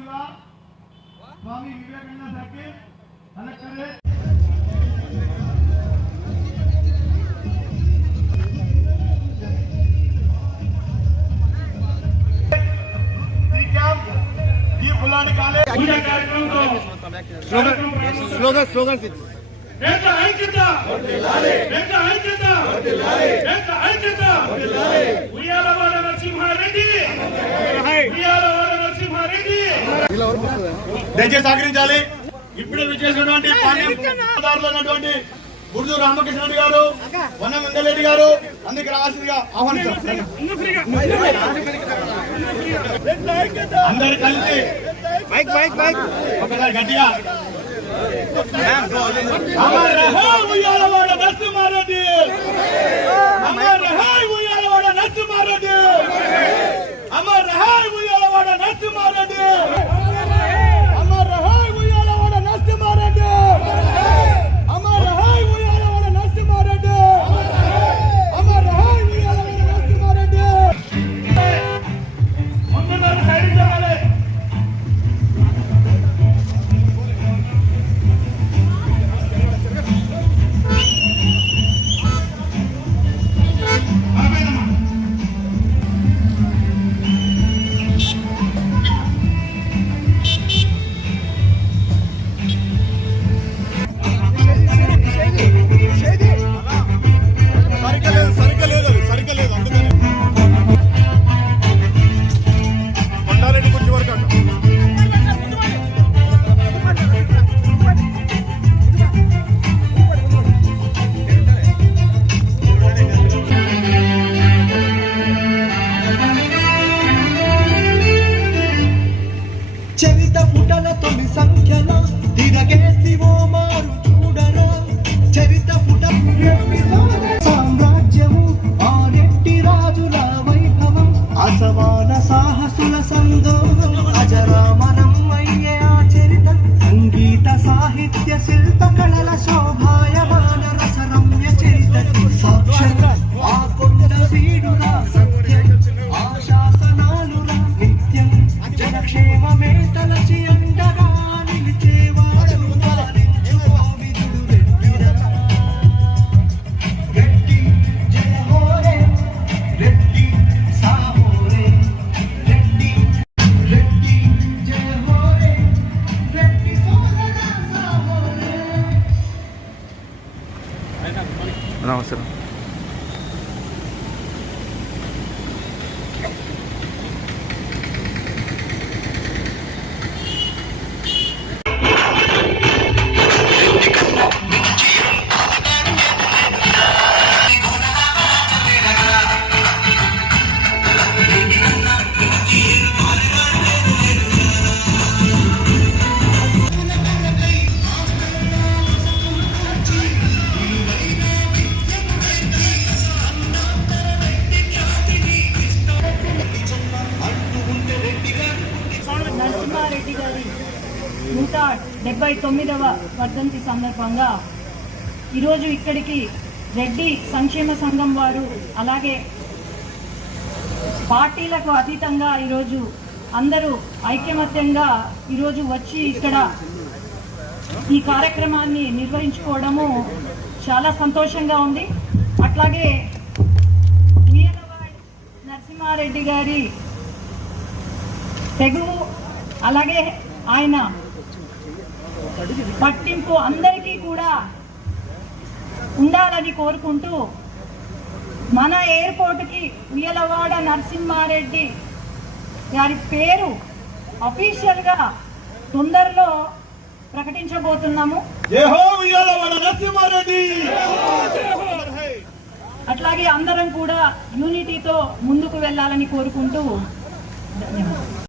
जिला Swami Vivekananda circle collectorate slogan దయచేసి సహకరించాలి. ఇప్పుడే విచ్చేసినటువంటి ఉన్నటువంటి గుర్జు రామకృష్ణ రెడ్డి గారు, వన వెంకరెడ్డి గారు అందుకు రావాల్సిందిగా ఆహ్వానిస్తారు. అందరు కలిసి ఒకసారి గట్టిగా అమర్ రహే ఉయ్యాలవాడ నరసింహారెడ్డి, అమర్ రహే ఉయ్యాలవాడ నరసింహారెడ్డి, అమర్ రహే ఉయ్యాలవాడ నరసింహారెడ్డి, అమర్ రహే ఉయ్యాలవాడ నరసింహారెడ్డి, అమర్ రహే ఉయ్యాలవాడ నరసింహారెడ్డి, అమర్ రహే ఉయ్యాలవాడ నరసింహారెడ్డి. ముందున్న సైడ్ చేయాలి. చరిత పుటల తొలి సంఖ్యల తిరగేసి ఓ మారు చూడరా, చరిత పుట సామ్రాజ్యము ఆ రెడ్డి రాజుల వైభవం, అసమాన సాహసుల సంగమం, అజరామరం అయ్యే ఆ చరిత, సంగీత సాహిత్య శిల్ప కళల శోభాయమాన రసరమ్య చరిత, సాక్ష్యం ఆ కొండ వీడురా సత్యం, ఆ శాసనాలురా నిత్యం, జనక్షేమమే తలచి అండగా నిలిచేవాడు వారించు కోవిదుడు రెడ్డిరా. రెడ్డి జయ హోరే, రెడ్డి సాహోరే, రెడ్డి రెడ్డి జయ హోరే, రెడ్డి సోదర సాహోరే. నమస్కారం. నరసింహారెడ్డి గారి 179వ వర్ధంతి సందర్భంగా ఈరోజు ఇక్కడికి రెడ్డి సంక్షేమ సంఘం వారు, అలాగే పార్టీలకు అతీతంగా ఈరోజు అందరూ ఐకమత్యంగా ఈరోజు వచ్చి ఇక్కడ ఈ కార్యక్రమాన్ని నిర్వహించుకోవడము చాలా సంతోషంగా ఉంది. అట్లాగే నరసింహారెడ్డి గారి తెగువ, అలాగే ఆయన పట్టింపు అందరికీ కూడా ఉండాలని కోరుకుంటూ మన ఎయిర్పోర్ట్కి ఉయ్యలవాడ నరసింహారెడ్డి గారి పేరు అఫీషియల్గా తొందరలో ప్రకటించబోతున్నాము. అట్లాగే అందరం కూడా యూనిటీతో ముందుకు వెళ్ళాలని కోరుకుంటూ ధన్యవాదాలు.